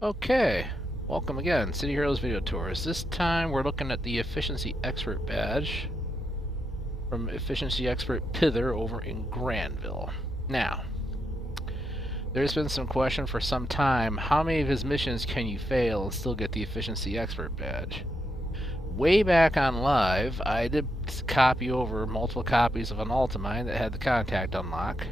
Okay, welcome again, City Heroes Video Tours. This time we're looking at the Efficiency Expert badge from Efficiency Expert Pither over in Granville. Now, there's been some question for some time, how many of his missions can you fail and still get the Efficiency Expert badge? Way back on live, I did copy over multiple copies of an Ultimine that had the contact unlock,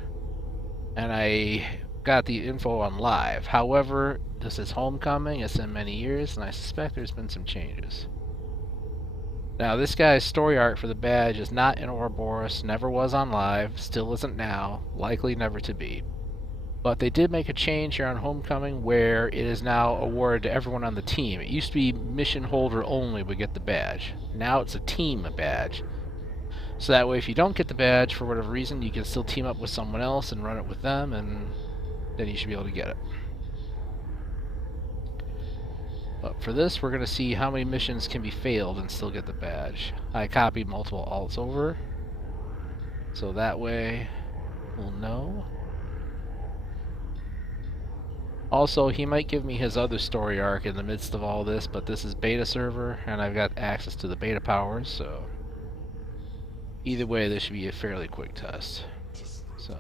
and I got the info on live. However, this is Homecoming, it's been many years, and I suspect there's been some changes. Now, this guy's story arc for the badge is not in Ouroboros, never was on live, still isn't now, likely never to be. But they did make a change here on Homecoming where it is now awarded to everyone on the team. It used to be mission holder only would get the badge. Now it's a team badge. So that way if you don't get the badge for whatever reason, you can still team up with someone else and run it with them, and then you should be able to get it. But for this, we're going to see how many missions can be failed and still get the badge. I copied multiple alts over, so that way we'll know. Also, he might give me his other story arc in the midst of all this, but this is beta server, and I've got access to the beta powers, so either way, this should be a fairly quick test. So.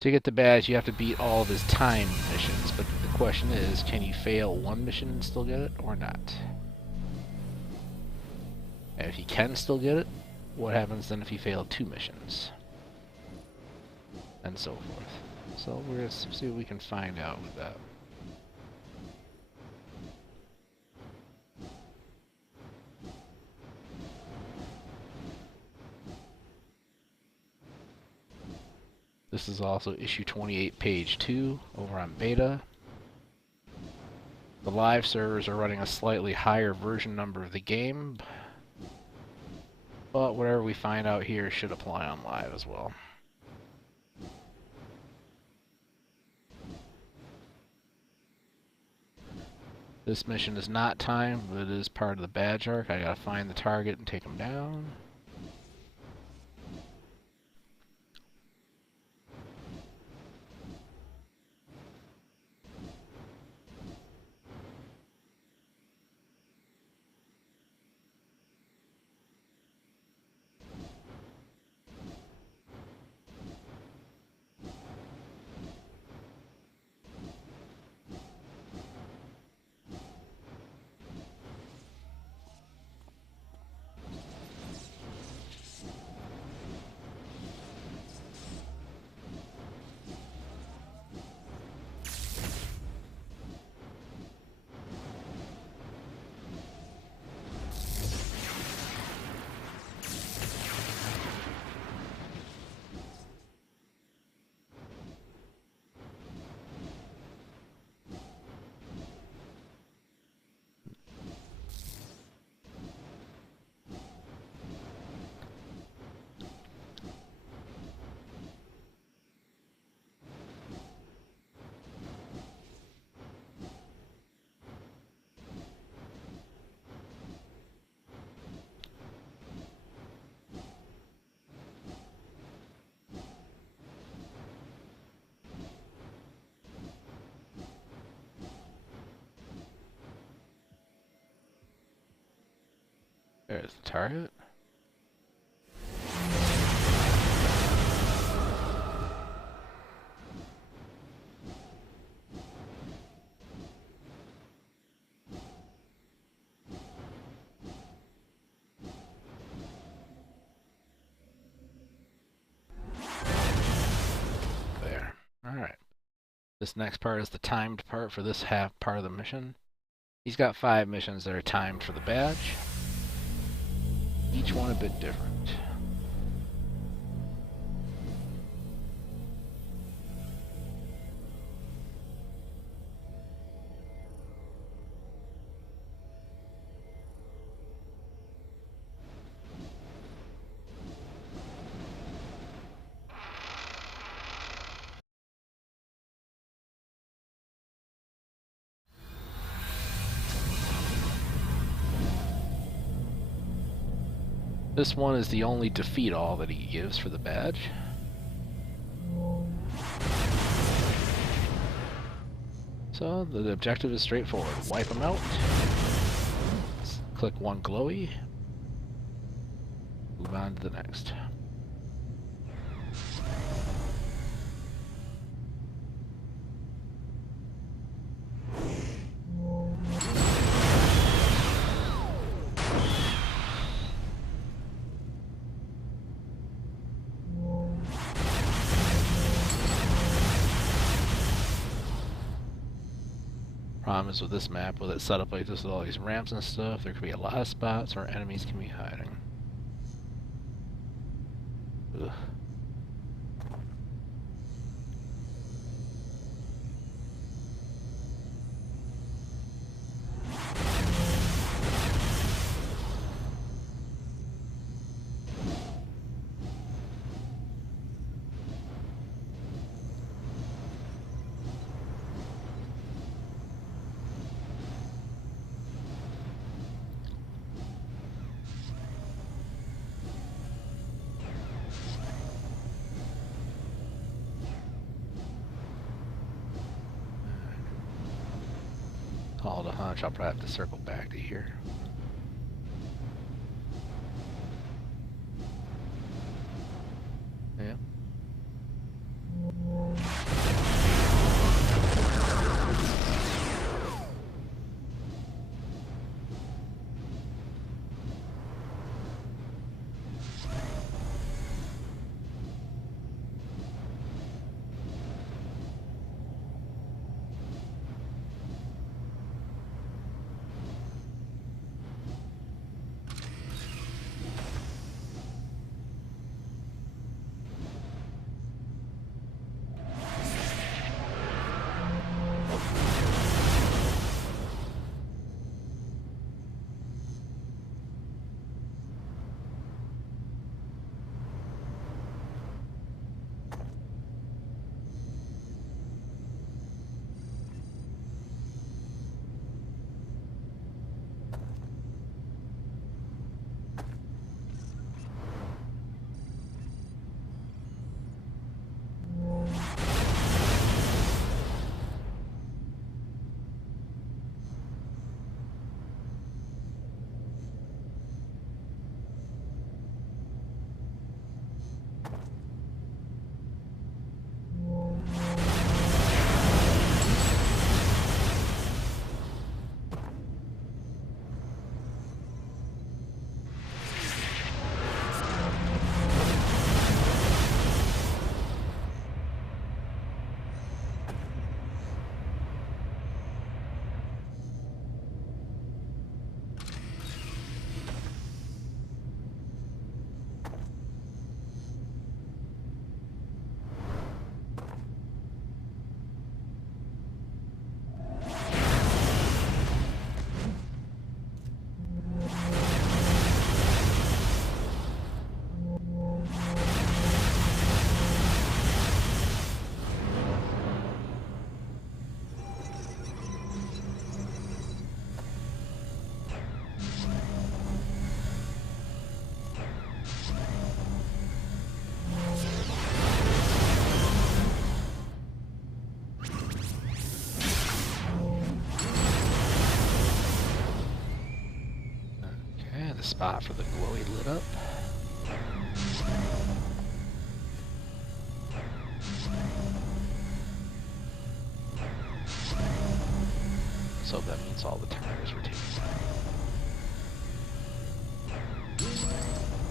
To get the badge, you have to beat all of his timed missions, but the question is, can you fail one mission and still get it, or not? And if you can still get it, what happens then if you fail 2 missions? And so forth. So we're going to see what we can find out with that. This is also issue 28, page 2, over on beta. The live servers are running a slightly higher version number of the game, but whatever we find out here should apply on live as well. This mission is not timed, but it is part of the badge arc. I gotta find the target and take him down. There's the target. There. Alright. This next part is the timed part for this half part of the mission. He's got 5 missions that are timed for the badge. Each one a bit different. This one is the only defeat all that he gives for the badge. So the objective is straightforward. Wipe them out. Click one glowy. Move on to the next. Problem is with this map, with it set up like this with all these ramps and stuff, there could be a lot of spots where enemies can be hiding. Ugh. Call it a hunch, I'll probably have to circle back to here. Yeah. Spot for the glowy lit up. So that means all the tires were taken out.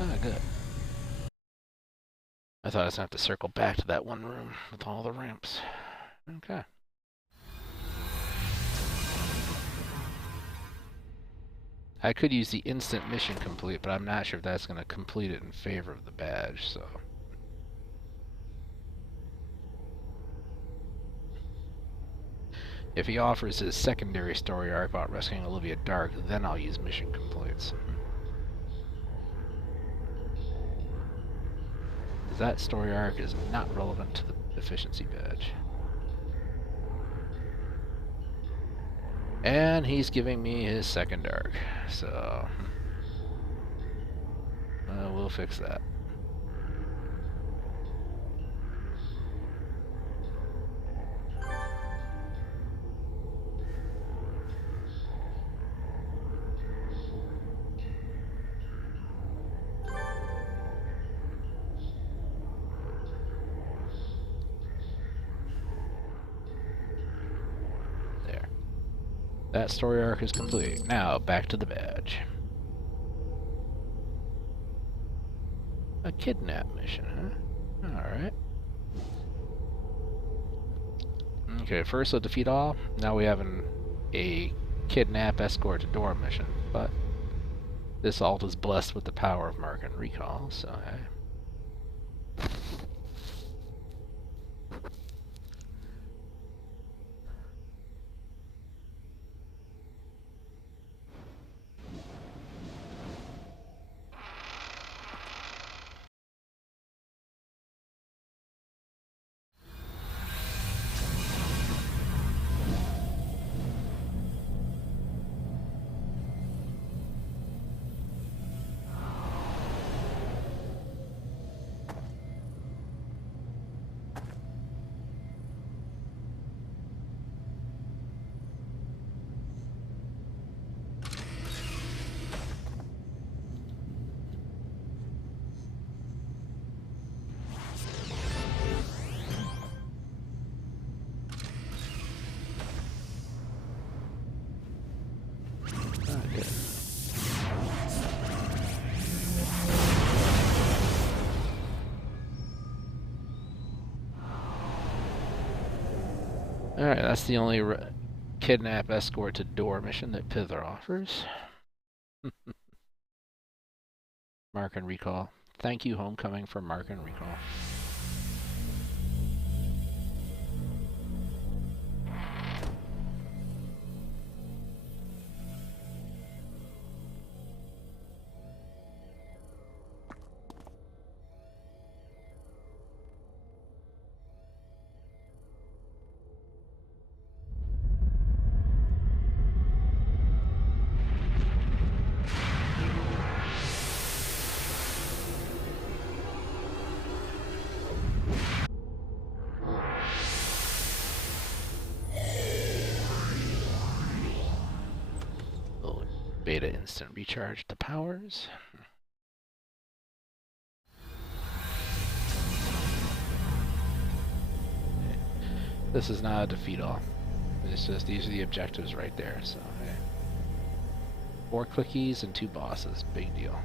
Ah, good. I thought I was going to have to circle back to that one room with all the ramps. Okay. I could use the instant mission complete, but I'm not sure if that's going to complete it in favor of the badge, so... If he offers his secondary story arc about rescuing Olivia Dark, then I'll use mission completes. That story arc is not relevant to the efficiency badge. And he's giving me his second arc, so... we'll fix that. There. That story arc is complete. Now, back to the badge. A kidnap mission, huh? Alright. Okay, first a defeat all. Now we have a kidnap escort to door mission. But this alt is blessed with the power of mark and recall, so hey. Alright, that's the only kidnap escort to door mission that Pither offers. Mark and recall. Thank you, Homecoming, for mark and recall. Beta instant recharge the powers. This is not a defeat all. It's just these are the objectives right there. So hey. 4 clickies and 2 bosses. Big deal.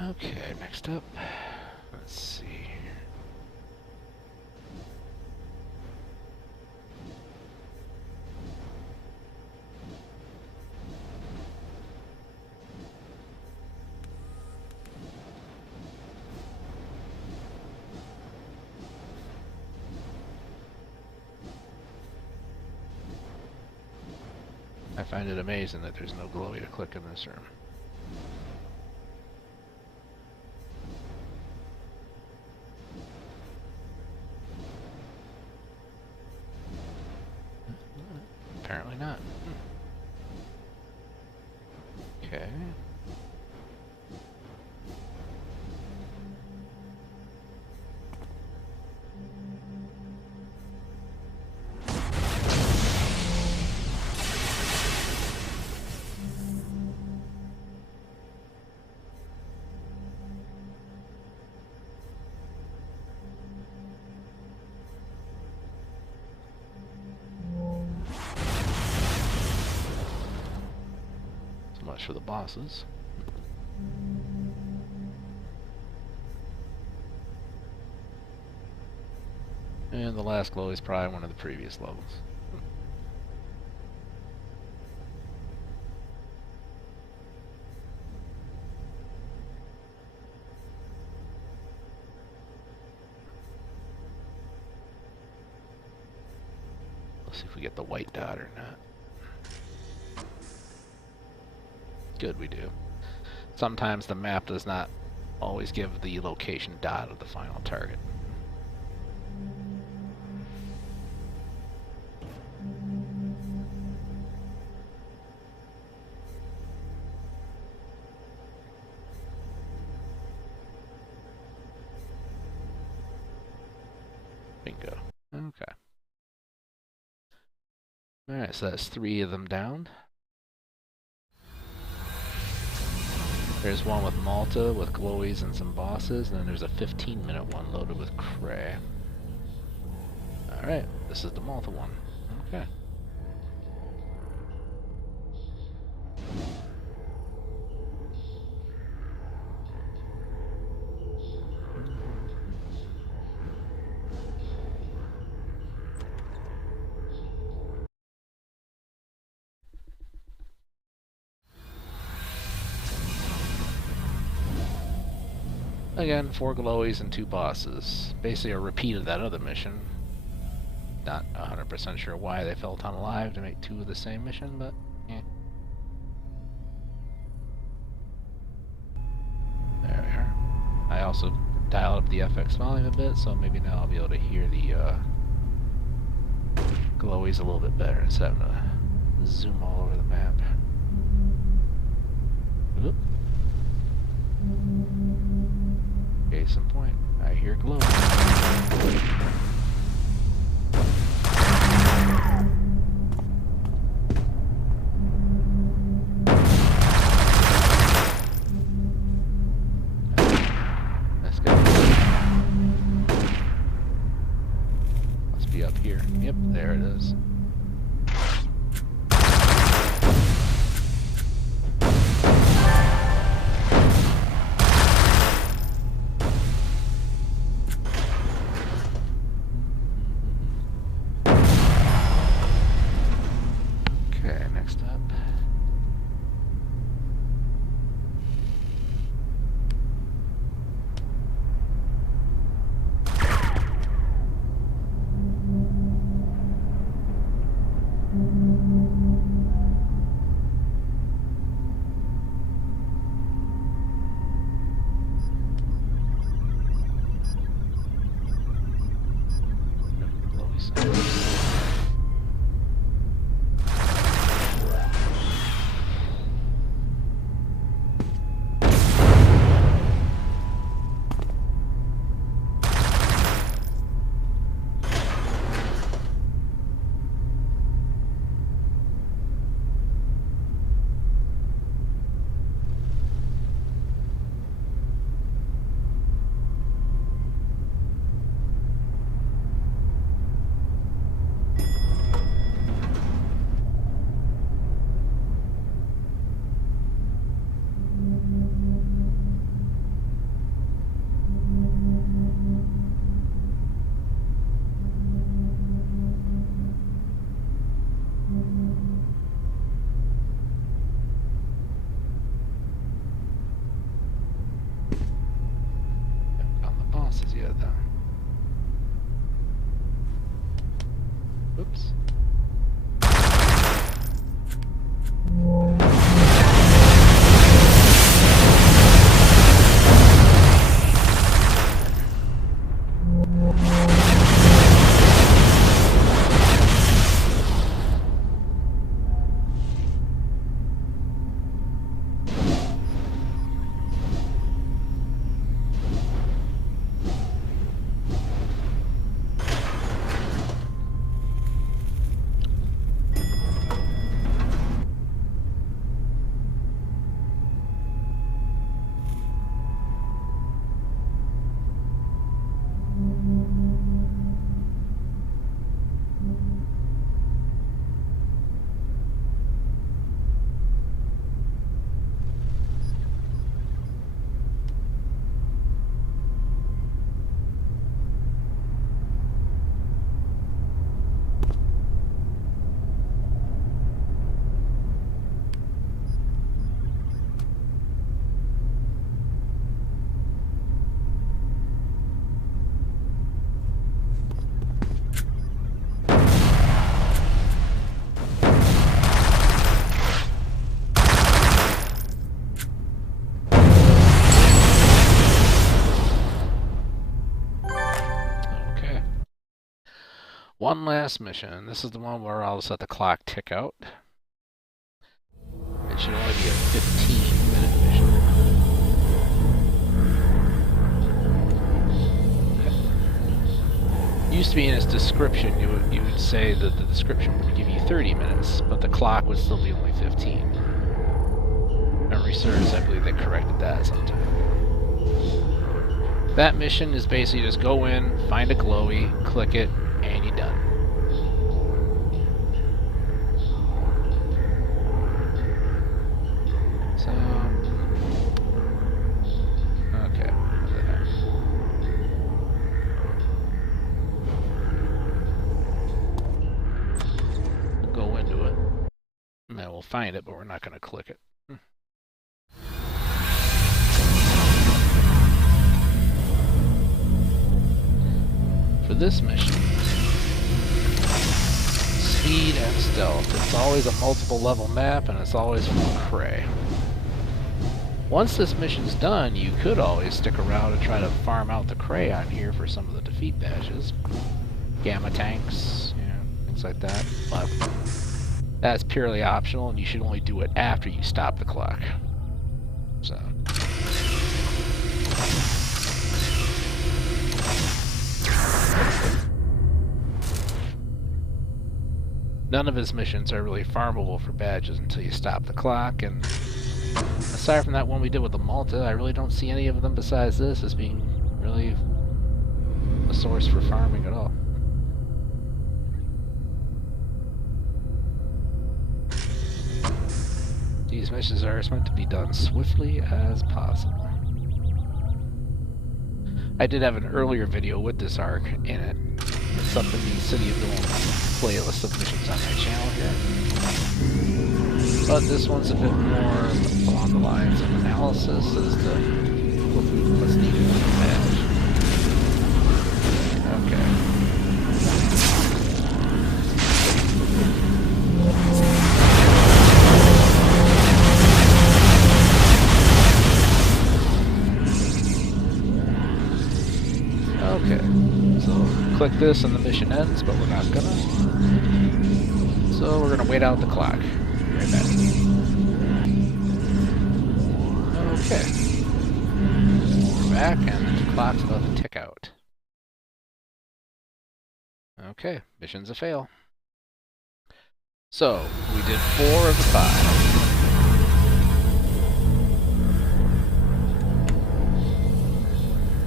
Okay, next up, let's see. I find it amazing that there's no glowy to click in this room. Apparently not. Okay. So much for the bosses. And the last glow is probably one of the previous levels. Let's see if we get the white dot or not. Good, we do. Sometimes the map does not always give the location dot of the final target. Bingo. Okay. Alright, so that's 3 of them down. There's one with Malta, with glowies and some bosses, and then there's a 15-minute one loaded with Cray. Alright, this is the Malta one. Okay. Again, 4 glowies and 2 bosses. Basically a repeat of that other mission. Not 100% sure why they felt unalive to make 2 of the same mission, but yeah. There we are. I also dialed up the FX volume a bit, so maybe now I'll be able to hear the glowies a little bit better instead of having to zoom all over the map. Oop. Case in point, I hear glow. Let's go. Must be up here. Yep, there it is. Oops. One last mission. This is the one where I'll just let the clock tick out. It should only be a 15-minute mission. Used to be in its description, you would say that the description would give you 30 minutes, but the clock would still be only 15. Memory serves, I believe they corrected that sometime. That mission is basically just go in, find a glowy, click it, and you're done. So, okay, we'll go into it. And then we'll find it, but we're not going to click it. For this mission, speed and stealth. It's always a multiple level map and it's always full of prey. Once this mission's done, you could always stick around and try to farm out the Cray on here for some of the defeat badges. Gamma tanks, you know, things like that. But that's purely optional and you should only do it after you stop the clock. So. None of his missions are really farmable for badges until you stop the clock, and aside from that one we did with the Malta, I really don't see any of them besides this as being really a source for farming at all. These missions are meant to be done swiftly as possible. I did have an earlier video with this arc in it. It's up in the City of Villains playlist of missions on my channel here. But this one's a bit more along the lines of analysis as to what's needed for the badge. Okay. Okay, so click this and the mission ends, but we're not gonna. So we're gonna wait out the clock. Right back. Okay. We're back and the clock's about to tick out. Okay, mission's a fail. So, we did 4 of the 5.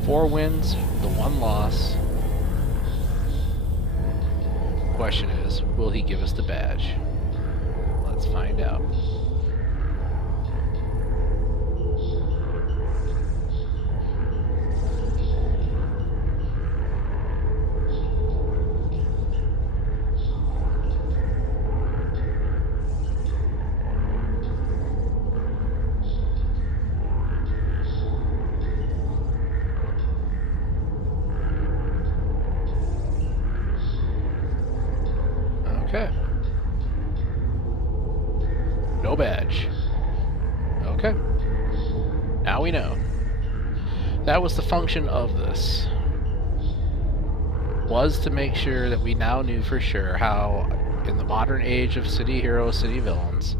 Four wins, the 1 loss. Question is, will he give us the badge? Let's find out. Okay. No badge. Okay. Now we know. That was the function of this. Was to make sure that we now knew for sure how, in the modern age of city heroes, city villains,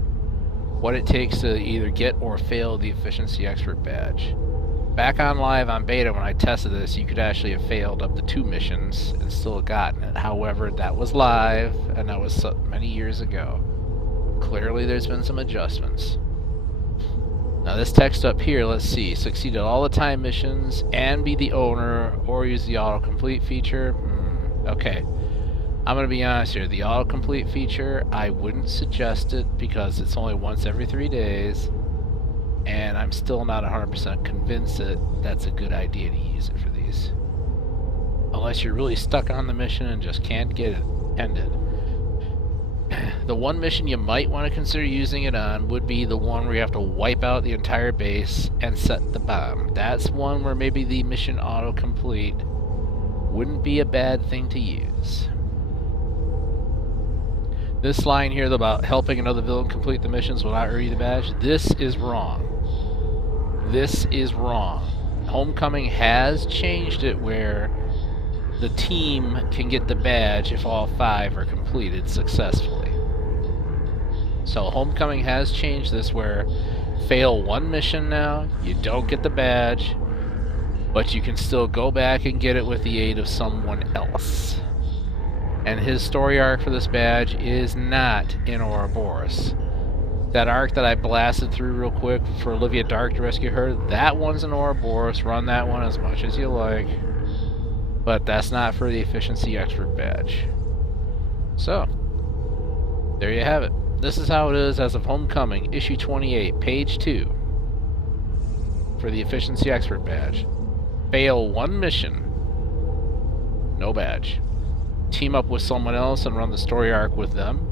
what it takes to either get or fail the Efficiency Expert badge. Back on live on beta when I tested this, you could actually have failed up to 2 missions and still have gotten it. However, that was live, and that was so many years ago. Clearly there's been some adjustments. Now this text up here, let's see. Succeed at all the time missions and be the owner or use the autocomplete feature. Okay. I'm going to be honest here. The autocomplete feature, I wouldn't suggest it because it's only once every 3 days. And I'm still not 100% convinced that that's a good idea to use it for these. Unless you're really stuck on the mission and just can't get it ended. The one mission you might want to consider using it on would be the one where you have to wipe out the entire base and set the bomb. That's one where maybe the mission autocomplete wouldn't be a bad thing to use. This line here about helping another villain complete the missions without earning the badge, this is wrong. This is wrong. Homecoming has changed it where the team can get the badge if all 5 are completed successfully. So Homecoming has changed this where fail 1 mission now, you don't get the badge, but you can still go back and get it with the aid of someone else. And his story arc for this badge is not in Ouroboros. That arc that I blasted through real quick for Olivia Dark to rescue her, that one's in Ouroboros. Run that one as much as you like. But that's not for the Efficiency Expert badge. So, there you have it. This is how it is as of Homecoming, issue 28, page 2. For the Efficiency Expert badge. Fail 1 mission. No badge. Team up with someone else and run the story arc with them.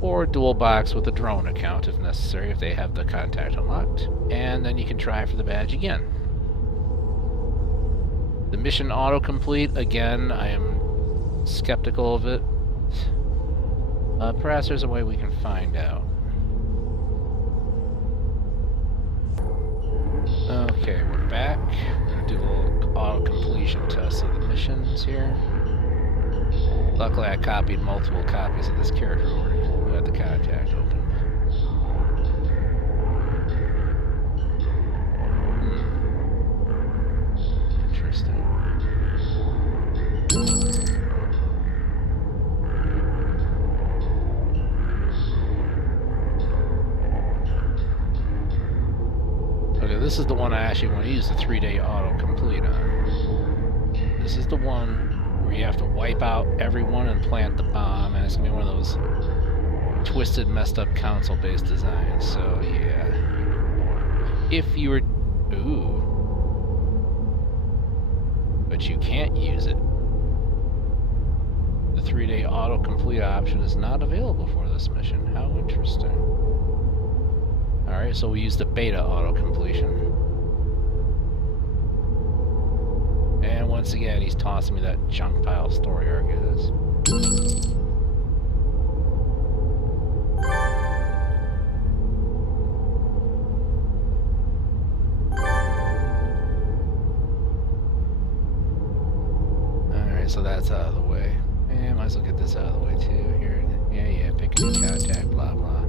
Or dual box with a drone account if necessary, if they have the contact unlocked. And then you can try for the badge again. The mission autocomplete, again, I am skeptical of it. Perhaps there's a way we can find out. Okay, we're back. We're going to do a little auto-completion test of the missions here. Luckily, I copied multiple copies of this character order. We had the contact open. Interesting. Okay, this is the one I actually want to use the 3-day auto-complete on. This is the one where you have to wipe out everyone and plant the bomb, and it's going to be one of those twisted, messed up console-based designs, so yeah. If you were... Ooh. But you can't use it. The 3-day auto-complete option is not available for this mission. How interesting. Alright, so we use the beta auto-completion. And once again, he's tossing me that junk pile story arc it is. Alright, so that's out of the way. And might as well get this out of the way too. Here, yeah, pick a new contact, blah blah.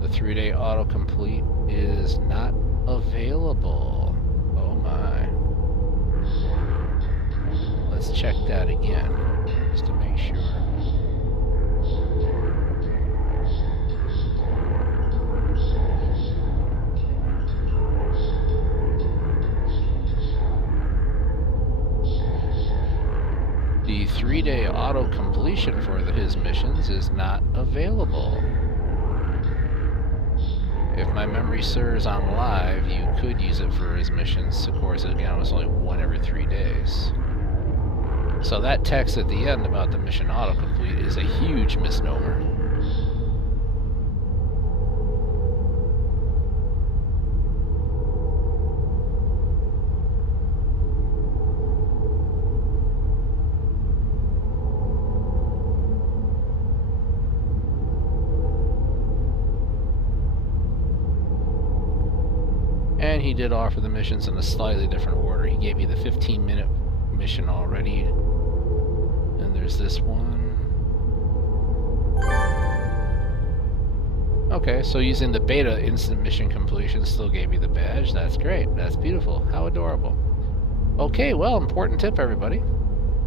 The 3-day autocomplete is not available. Oh my. Let's check that again, just to make sure. The 3-day auto-completion for his missions is not available. If my memory serves on live, you could use it for his missions. Of course, again, it was only 1 every 3 days. So that text at the end about the mission autocomplete is a huge misnomer. And he did offer the missions in a slightly different order. He gave me the 15-minute mission already. And there's this one. Okay, so using the beta instant mission completion still gave me the badge. That's great. That's beautiful. How adorable. Okay, well, important tip, everybody.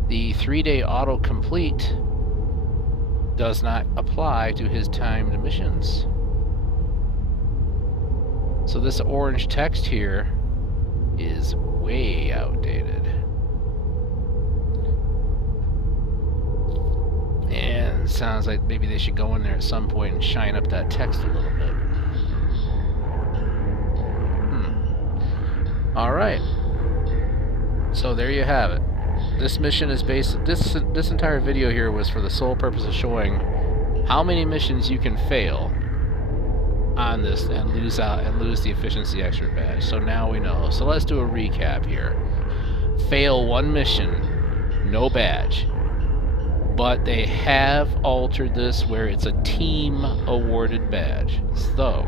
The 3-day auto-complete does not apply to his timed missions. So this orange text here is way outdated. And it sounds like maybe they should go in there at some point and shine up that text a little bit. Alright. So there you have it. This mission is based... This entire video here was for the sole purpose of showing how many missions you can fail on this and lose the Efficiency Expert badge. So now we know. So let's do a recap here. Fail 1 mission, no badge. But they have altered this where it's a team awarded badge. So,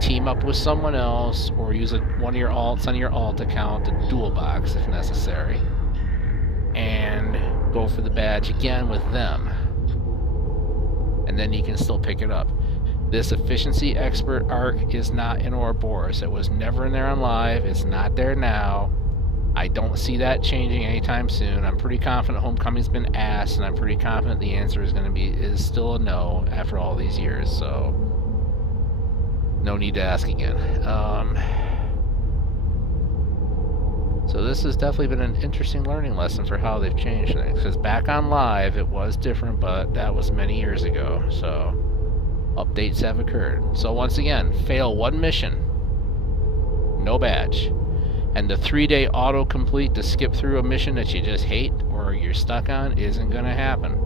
team up with someone else or use one of your alts on your alt account to dual box if necessary. And go for the badge again with them. And then you can still pick it up. This Efficiency Expert arc is not in Ouroboros. It was never in there on live. It's not there now. I don't see that changing anytime soon. I'm pretty confident Homecoming's been asked, and I'm pretty confident the answer is still a no after all these years, so no need to ask again. So this has definitely been an interesting learning lesson for how they've changed things, because back on live it was different, but that was many years ago, so updates have occurred. So once again, fail one mission, no badge. And the 3-day autocomplete to skip through a mission that you just hate or you're stuck on isn't going to happen.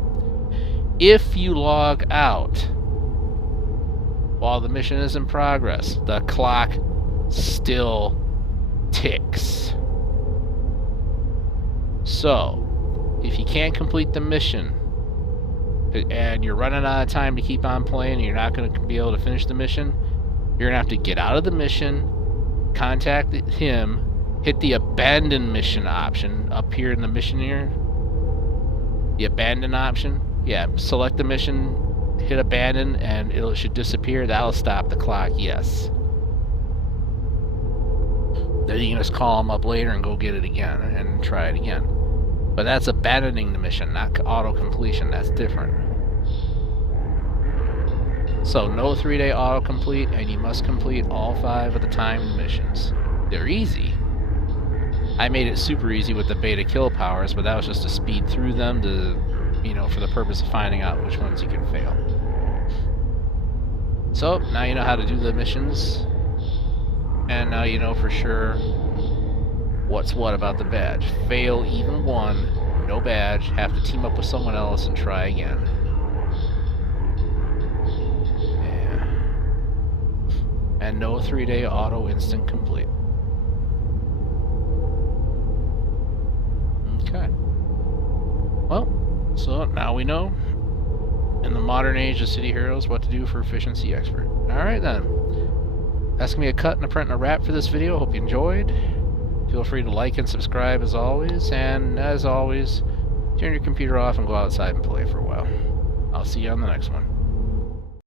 If you log out while the mission is in progress, the clock still ticks. So, if you can't complete the mission and you're running out of time to keep on playing and you're not going to be able to finish the mission, you're going to have to get out of the mission, contact him, hit the abandon mission option up here in the mission here. The abandon option. Yeah, select the mission, hit abandon, and it should disappear. That'll stop the clock, yes. Then you can just call them up later and go get it again and try it again. But that's abandoning the mission, not auto-completion. That's different. So, no 3-day autocomplete, and you must complete all 5 of the timed missions. They're easy. I made it super easy with the beta kill powers, but that was just to speed through them to, for the purpose of finding out which ones you can fail. So, now you know how to do the missions, and now you know for sure what's what about the badge. Fail even one, no badge, have to team up with someone else and try again. Yeah. And no 3-day auto instant complete. Okay. Well, so now we know, in the modern age of City Heroes, what to do for Efficiency Expert. Alright then. That's going to be a cut and a print and a wrap for this video. Hope you enjoyed. Feel free to like and subscribe as always. And as always, turn your computer off and go outside and play for a while. I'll see you on the next one.